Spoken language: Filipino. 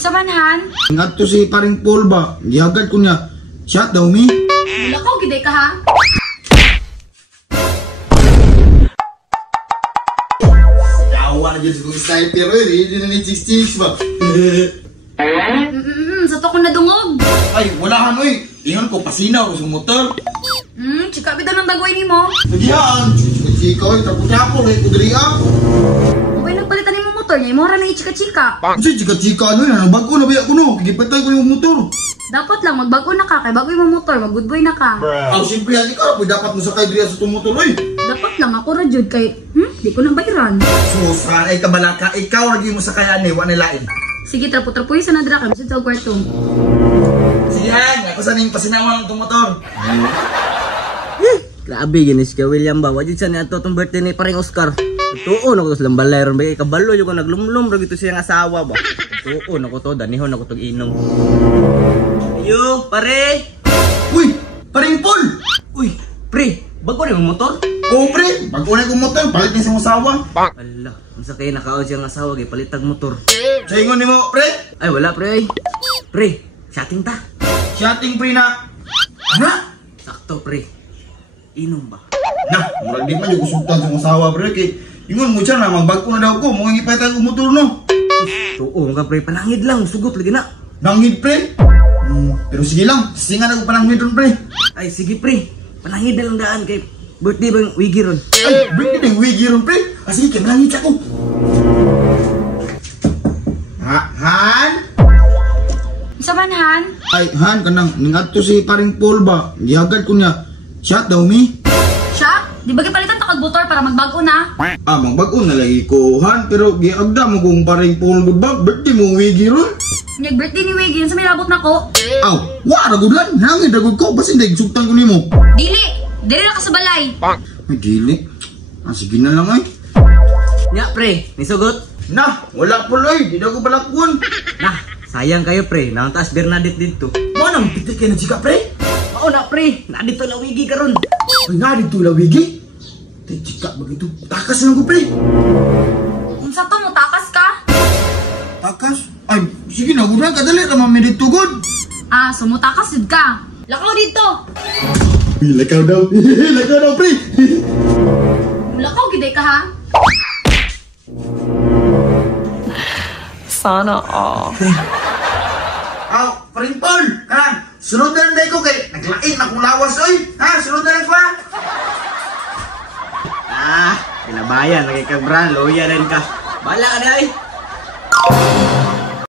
Sa manhan? Ingat to si paring Paul ba? Gihagad ko niya. Shot daw mi. Wala ko, giday ka ha? Yawa na dyan sa kong sniper eh. Ready na ni 66 ba? Sa to ko nadungog. Ay, walahan oy. Ingon ko, pasinaw ko sa motor. Chika bitaw ng dagoy ni mo. Nagyaan. Chika oy, tapos-tapos eh. Kudriya. Kung nagpalitan ni mo motor niya, imora na i-chika-chika. Kasi chika-chika ano yun. Bago na ba ako no? Kikipatay ko yung motor. Dapat lang, magbago na ka. Kay bago yung motor, mag-good boy na ka. Ang simple yan, ikaw. Dapat mo sakay diriya sa itong motor oy. Dapat lang, ako ra jud kay, di ko nang bayaran. Susan, ay kabalaka. Ikaw lagi mo sakayan eh. Wala nilain. Sige, trapo-trapuhin sa nadra ka. Bisod sa kwarto. Sige, ako saan yung pasinawan ng itong motor. Grabe ginis ka William ba. Wajud sa niya itong birthday ni paring Oscar. Tuon ako sa lambalayron ba. Kabalo yung naglumlum. Ragito siyang asawa ba. Tuon ako to. Danihon ako itong inom. Ayo, pare. Uy, paring Paul. Uy, pre. Bago na yung motor? Oo, pre. Bago na yung motor. Palit niya sa asawa. Ala, unsa kay nakaon siyang asawa kay palitag motor. Sa ingon ni mo, pre. Ay wala pre. Pre, shouting ta. Shouting, pre na. Ano? Sakto pre. Inom ba? Nah, murag di man yung kusultan sa asawa, pre. Kay, ingon mo siya na, magbago na daw ko. Mukhang ipatay ko motor, no? Oo nga pre, panangid lang. Sugot lagi na. Nangid, pre. Pero sige lang. Singan ako panangid ron, pre. Ay sige pre. Panangid na lang daan kay birthday bang wigi ron. Ay, bring na yung wigi ron, pre. Ah, sige, kaya manangid ako. Han? Sa manhan? Ay, Han, kanang, ningat to si paring Paul ba? Gihagad ko niya. Shot daw, mi. Siya? Di ba palitan to kag motor para magbago na? Ah, magbago na lagi ko, Han. Pero giagda mo kung paring Paul good ba? Birthday mo wigi ron. Nag birthday ni Wiggy, sa milabot na ko. Aw, wala gud lan. Hangin dagod ko. Basin dahil sugtan ko nimo. Dili! Dili na ka sa balay. Ay, dili. Ah, sige na lang ay. Nya pre, nisugot. Nah, wala po loy. Di na ko balakon. Nah, sayang kayo pre. Nauntas Bernadette dito. Mo nang pitik kay na chika, pre. Mao na pre, nadito na wigi karon. Ay, nga dito lawigi. Tay chika bagito. Takas lang ko, pre. Unsa to mo takas ka? Takas? Ay, sige na. Guna ka dali. Ramang may dito, good. Ah, sumutakas jud ka. Lakaw dito. Lakaw daw. Lakaw daw, pre. Lakaw giday ka ha? Sana all. Aw, paring Paul. Kanang, sunod na lang day ko kay naglain na kong lawas, oy. Ha, sunod na lang ko, ha. Ah, pinabayan lagi kang bra, loya rin ka. Bala ka na ay.